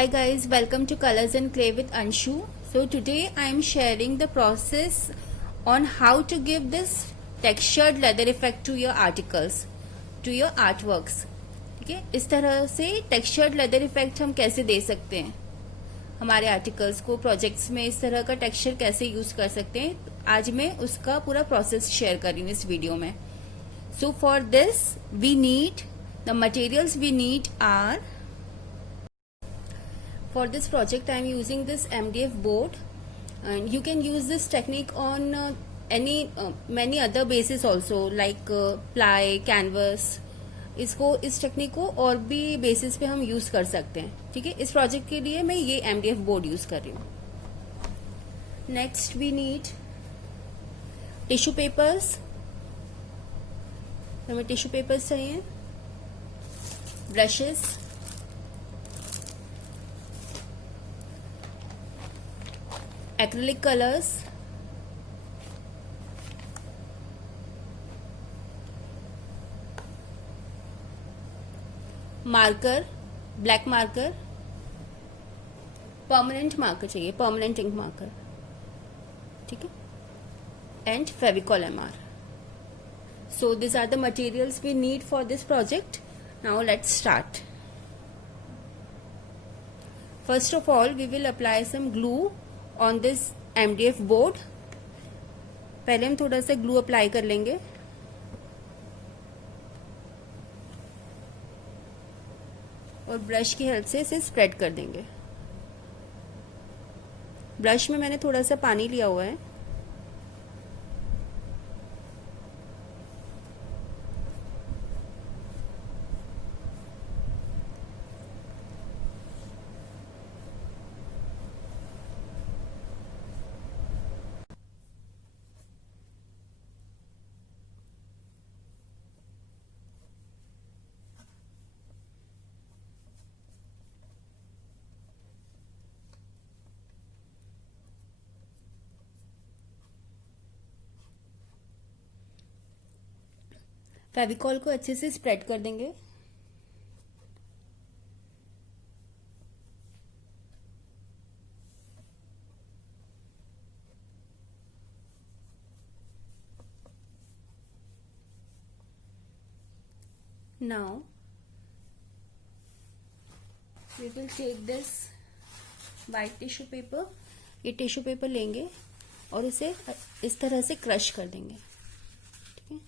Hi guys, welcome to Colors and Clay with Anshu. So today I am sharing the process on how to give this textured leather effect to your articles, to your artworks. ठीक है, इस तरह से textured leather effect हम कैसे दे सकते हैं हमारे आर्टिकल्स को, प्रोजेक्ट्स में इस तरह का टेक्सचर कैसे यूज कर सकते हैं. आज मैं उसका पूरा प्रोसेस शेयर कर रही हूँ इस वीडियो में. So for this we need the materials we need are. For this project I am using this MDF board, and you can use this technique on many other bases also, like ply, canvas. इस टेक्निक को और भी बेसिस पे हम यूज कर सकते हैं. ठीक है, इस प्रोजेक्ट के लिए मैं ये MDF बोर्ड यूज कर रही हूँ. Next we need tissue papers. हमें टिश्यू पेपर्स चाहिए, brushes, acrylic colors, marker, black marker, permanent marker चाहिए, परमानेंट इंक मार्कर. ठीक है, and Fevicol MR. So these are the materials we need for this project. Now let's start. First of all, we will apply some glue on this MDF board. पहले हम थोड़ा सा glue apply कर लेंगे. और ब्रश की हेल्प से इसे स्प्रेड कर देंगे. ब्रश में मैंने थोड़ा सा पानी लिया हुआ है. फेविकॉल को अच्छे से स्प्रेड कर देंगे. Now we will take this white tissue paper. ये टिश्यू पेपर लेंगे और इसे इस तरह से क्रश कर देंगे. ठीक है,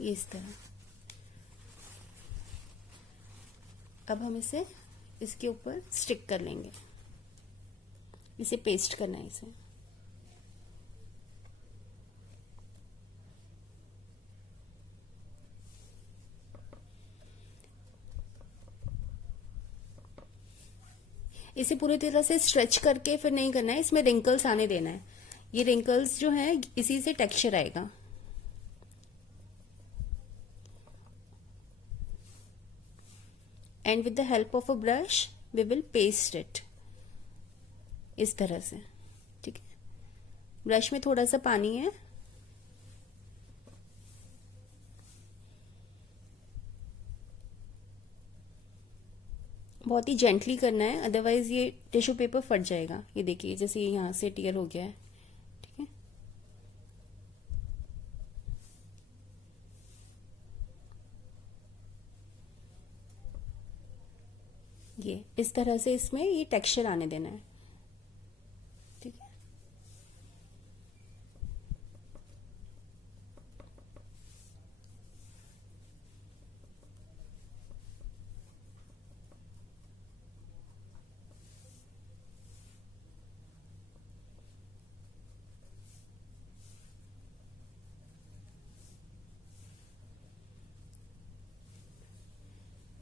ये इस तरह. अब हम इसे इसके ऊपर स्टिक कर लेंगे. इसे पेस्ट करना है इसे. इसे पूरी तरह से स्ट्रेच करके फिर नहीं करना है, इसमें रिंकल्स आने देना है. ये रिंकल्स जो हैं इसी से टेक्सचर आएगा. And with the help of a brush we will paste it इस तरह से. ठीक है, ब्रश में थोड़ा सा पानी है. बहुत ही जेंटली करना है, अदरवाइज ये टिश्यू पेपर फट जाएगा. ये देखिए जैसे ये यहां से टियर हो गया है. ठीक है, ये इस तरह से इसमें ये टेक्सचर आने देना है. ठीक है,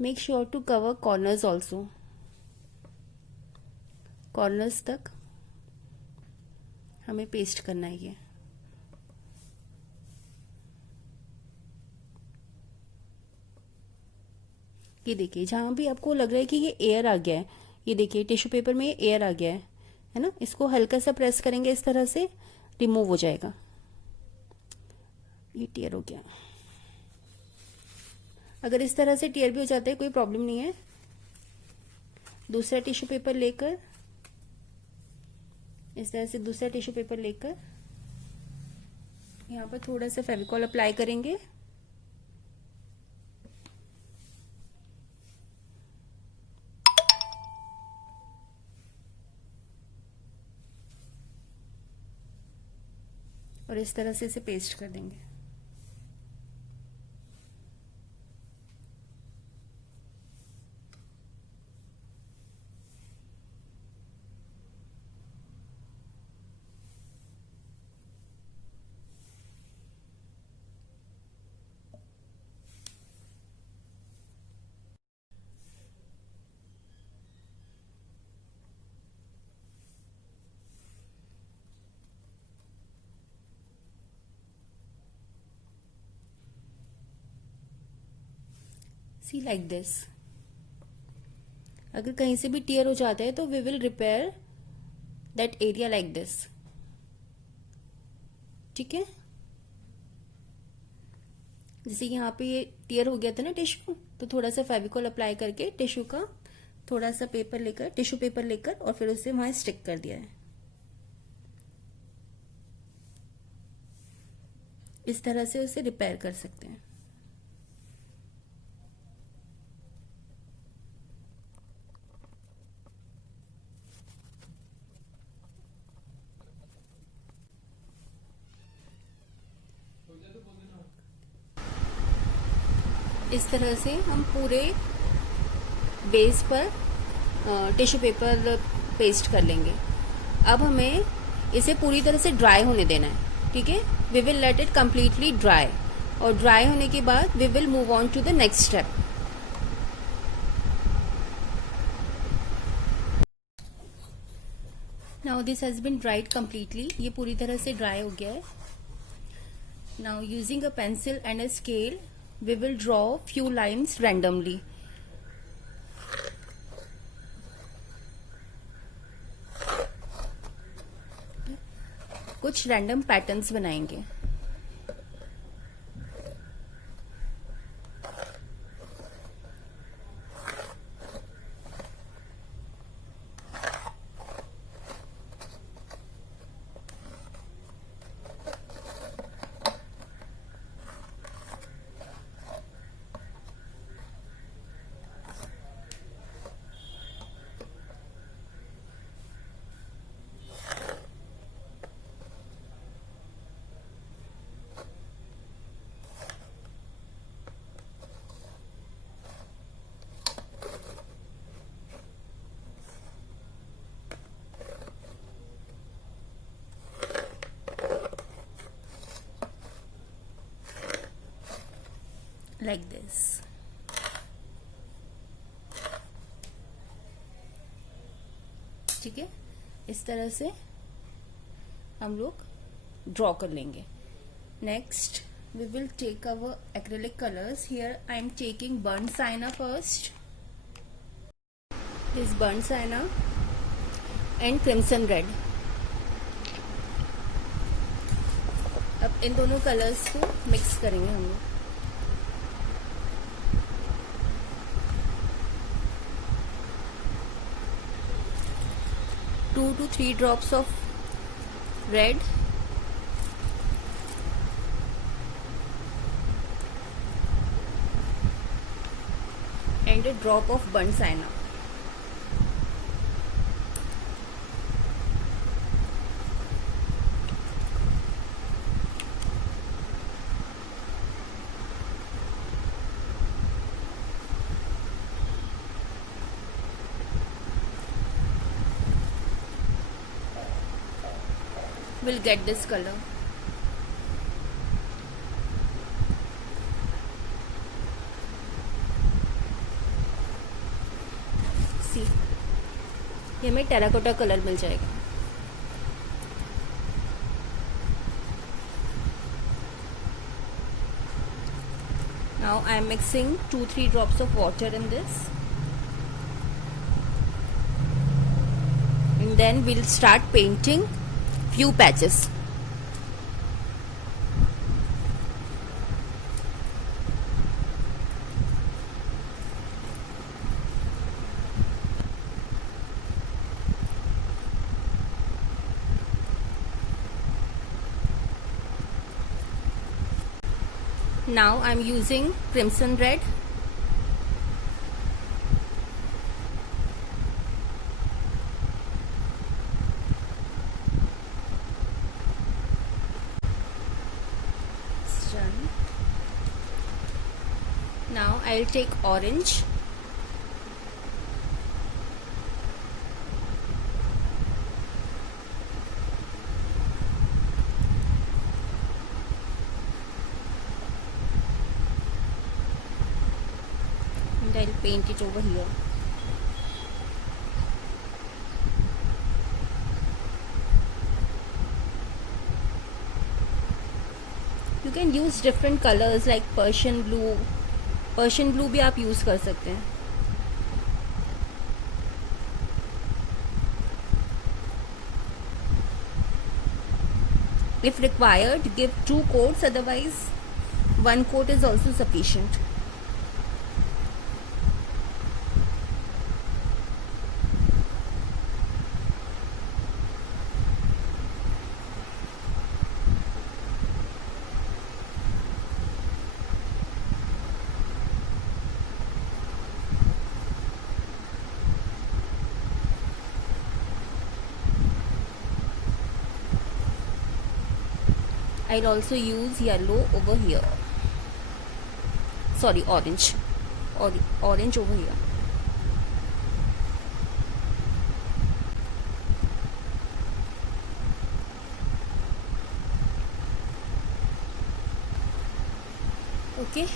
make sure to cover corners also. Corners तक हमें पेस्ट करना है. ये देखिए जहां भी आपको लग रहा है कि ये एयर आ गया है, ये देखिए टिश्यू पेपर में एयर आ गया है ना. इसको हल्का सा प्रेस करेंगे इस तरह से, रिमूव हो जाएगा. ये टियर हो गया। अगर इस तरह से टियर भी हो जाता है कोई प्रॉब्लम नहीं है। दूसरा टिश्यू पेपर लेकर, इस तरह से दूसरा टिश्यू पेपर लेकर यहाँ पर थोड़ा सा फेविकॉल अप्लाई करेंगे। और इस तरह से इसे पेस्ट कर देंगे। See like this. अगर कहीं से भी टियर हो जाता है तो we will repair that area like this. ठीक है, जैसे यहाँ पे ये टियर हो गया था ना टिश्यू, तो थोड़ा सा फेविकॉल अप्लाई करके टिश्यू का थोड़ा सा पेपर लेकर, टिश्यू पेपर लेकर और फिर उसे वहां स्टिक कर दिया है। इस तरह से उसे रिपेयर कर सकते हैं। इस तरह से हम पूरे बेस पर टिश्यू पेपर पेस्ट कर लेंगे। अब हमें इसे पूरी तरह से ड्राई होने देना है। ठीक है, we will let it completely dry, और ड्राई होने के बाद we will move on to the next step. Now this has been dried completely. ये पूरी तरह से ड्राई हो गया है। Now using a pencil and a scale we will draw few lines randomly. कुछ रैंडम पैटर्न्स बनाएंगे। Like this. ठीक है, इस तरह से हम लोग ड्रॉ कर लेंगे। Next we will take our acrylic colours. Here I am taking burnt sienna first, this burnt sienna and crimson red. अब इन दोनों कलर्स को मिक्स करेंगे हम लोग। Two to 3 drops of red and a drop of burnt sienna. Will get this color. See, ये हमें terracotta colour मिल जाएगा। Now I am mixing 2-3 drops of water in this, and then we'll start painting few patches. Now I'm using crimson red. It's done. Now I'll take orange. And I'll paint it over here. You can use different colors like Persian blue. Persian blue भी आप यूज कर सकते हैं. If required, give 2 coats, otherwise 1 coat is also sufficient. I'll also use yellow over here. Sorry, orange. Orange over here. Okay.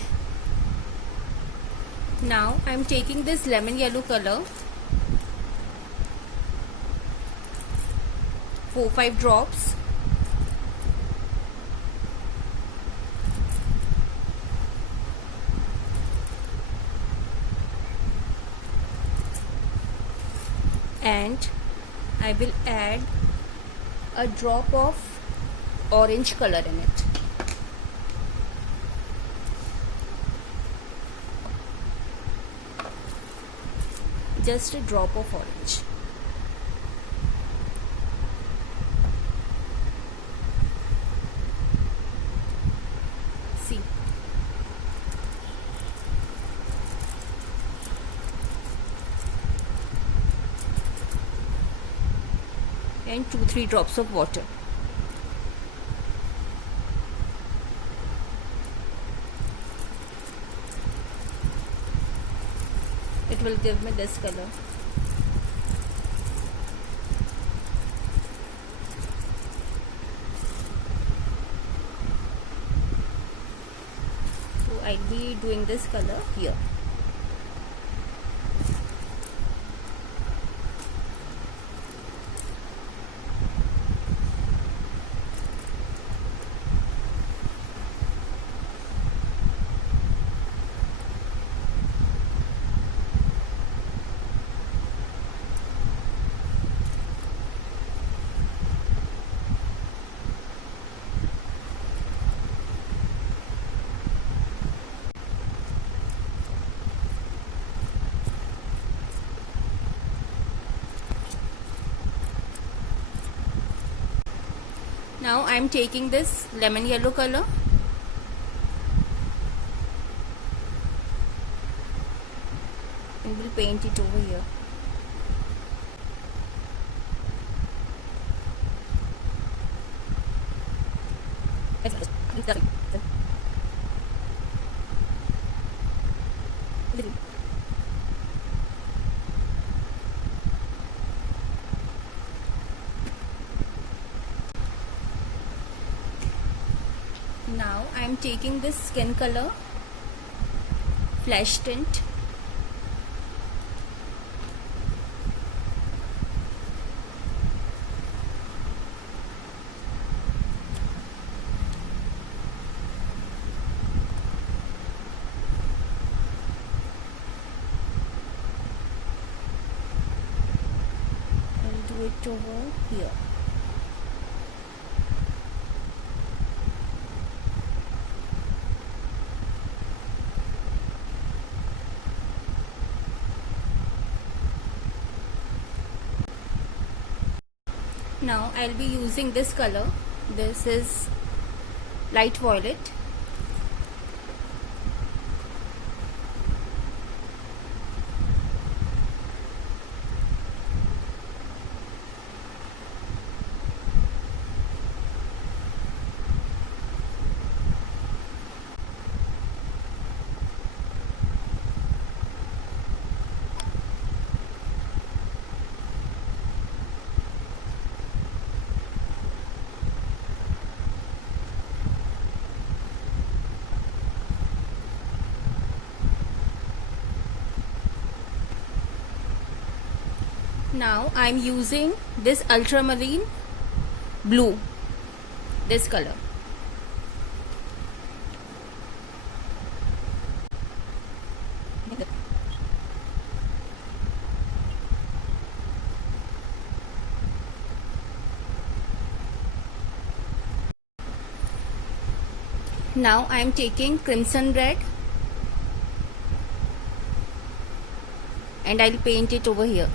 Now I'm taking this lemon yellow color, 4-5 drops. And I will add a drop of orange color in it. Just a drop of orange. See. And 2-3 drops of water. It will give me this color. So I'll be doing this color here. Now I'm taking this lemon yellow color and will paint it over here. Now I'm taking this skin color, flesh tint, I'll do it over here. Now I'll be using this color. This is light violet. Now I am using this ultramarine blue, this color. Now I am taking crimson red and I'll paint it over here.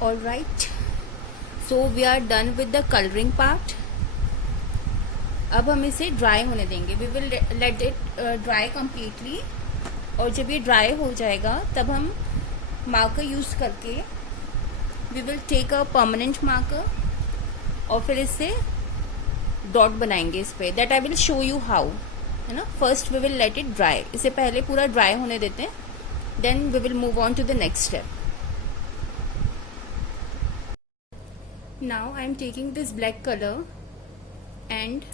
Alright, so we are done with the coloring part. अब हम इसे dry होने देंगे. We will let it dry completely. और जब ये dry हो जाएगा तब हम मार्कर यूज़ करके we will take a permanent marker और फिर इससे डॉट बनाएंगे इस पर. That I will show you how, है ना. First we will let it dry. इसे पहले पूरा ड्राई होने देते हैं, then we will move on to the next step. Now I am taking this black colour and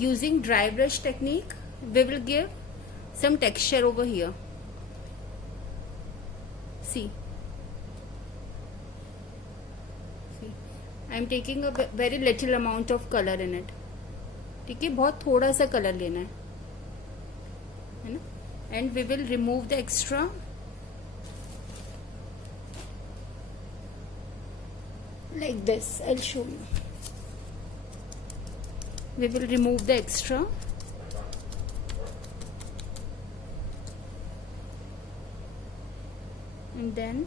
using dry brush technique we will give some texture over here. See I am taking a very little amount of color in it. ठीक है, बहुत थोड़ा सा कलर लेना है ना. and we will remove the extra. Like this, I'll show you. We will remove the extra and then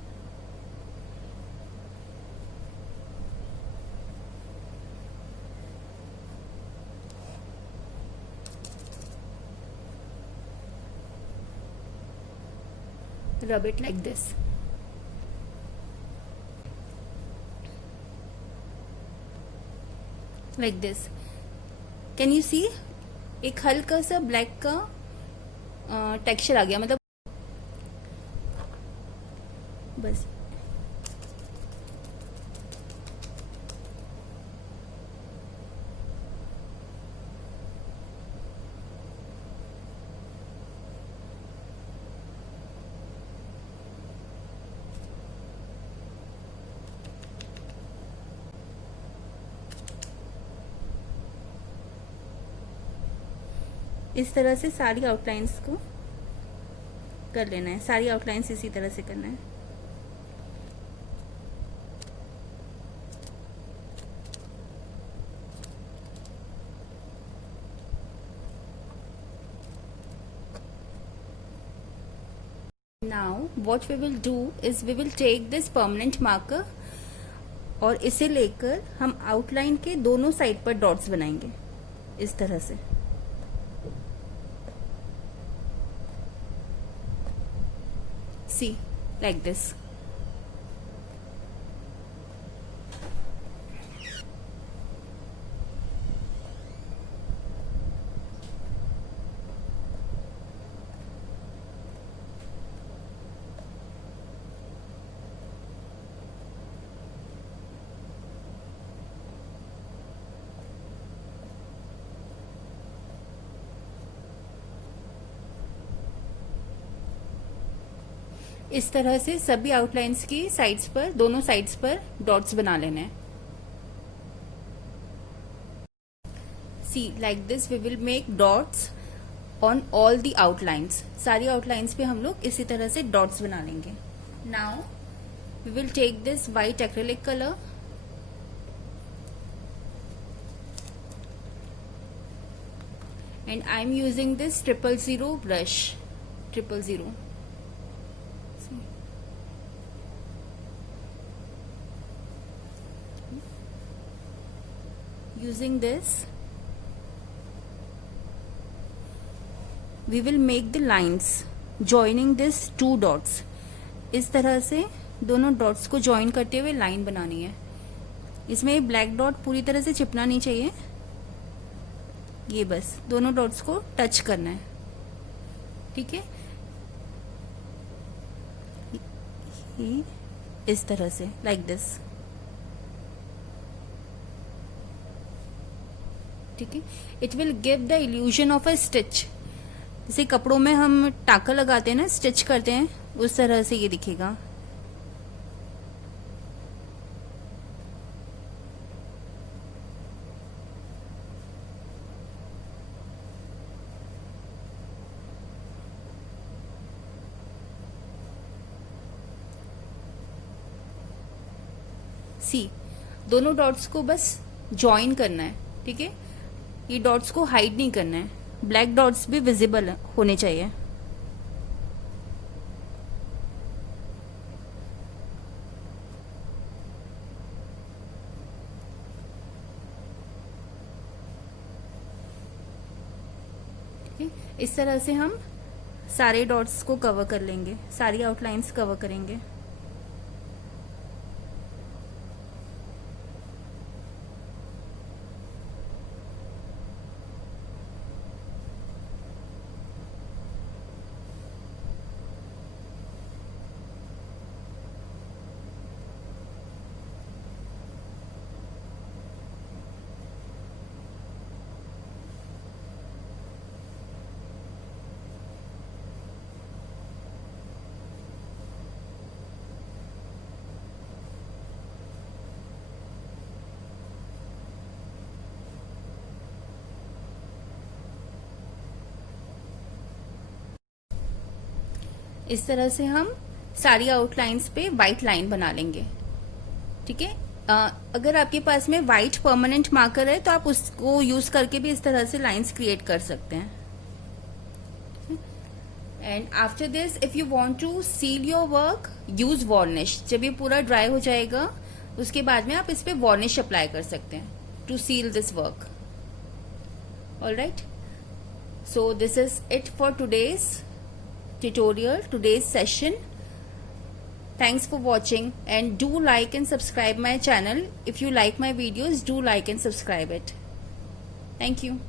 rub it like this. Like this. Can you see? एक हल्का सा ब्लैक का टेक्सचर आ गया, मतलब बस. इस तरह से सारी आउटलाइंस को कर लेना है. सारी आउटलाइंस इसी तरह से करना है. Now what we will do is we will take this permanent marker और इसे लेकर हम आउटलाइन के दोनों साइड पर डॉट्स बनाएंगे इस तरह से. See, like this. इस तरह से सभी आउटलाइंस की साइड्स पर, दोनों साइड्स पर डॉट्स बना लेने हैं. See like this we will make dots on all the outlines. सारी आउटलाइंस पे हम लोग इसी तरह से डॉट्स बना लेंगे. Now we will take this white acrylic colour and I am using this 000 brush. 000. Using this we will make the lines joining this two dots. इस तरह से दोनों डॉट्स को ज्वाइन करते हुए लाइन बनानी है. इसमें ब्लैक डॉट पूरी तरह से चिपना नहीं चाहिए, ये बस दोनों डॉट्स को टच करना है. ठीक है, ये इस तरह से, लाइक दिस। ठीक है, it will give the illusion of a stitch. जैसे कपड़ों में हम टाका लगाते हैं ना, स्टिच करते हैं, उस तरह से ये दिखेगा। सी, दोनों डॉट्स को बस ज्वाइन करना है। ठीक है, ये डॉट्स को हाइड नहीं करना है, ब्लैक डॉट्स भी विजिबल होने चाहिए। ठीक है, इस तरह से हम सारे डॉट्स को कवर कर लेंगे, सारी आउटलाइंस कवर करेंगे। इस तरह से हम सारी आउटलाइंस पे व्हाइट लाइन बना लेंगे। ठीक है, अगर आपके पास में व्हाइट परमानेंट मार्कर है तो आप उसको यूज करके भी इस तरह से लाइंस क्रिएट कर सकते हैं। And after this, if you want to seal your work, use varnish. जब ये पूरा ड्राई हो जाएगा उसके बाद में आप इस पे वार्निश अप्लाई कर सकते हैं to seal this work. Alright, so this is it for today's tutorial, today's session. Thanks for watching, and do like and subscribe my channel. If you like my videos, do like and subscribe it. Thank you.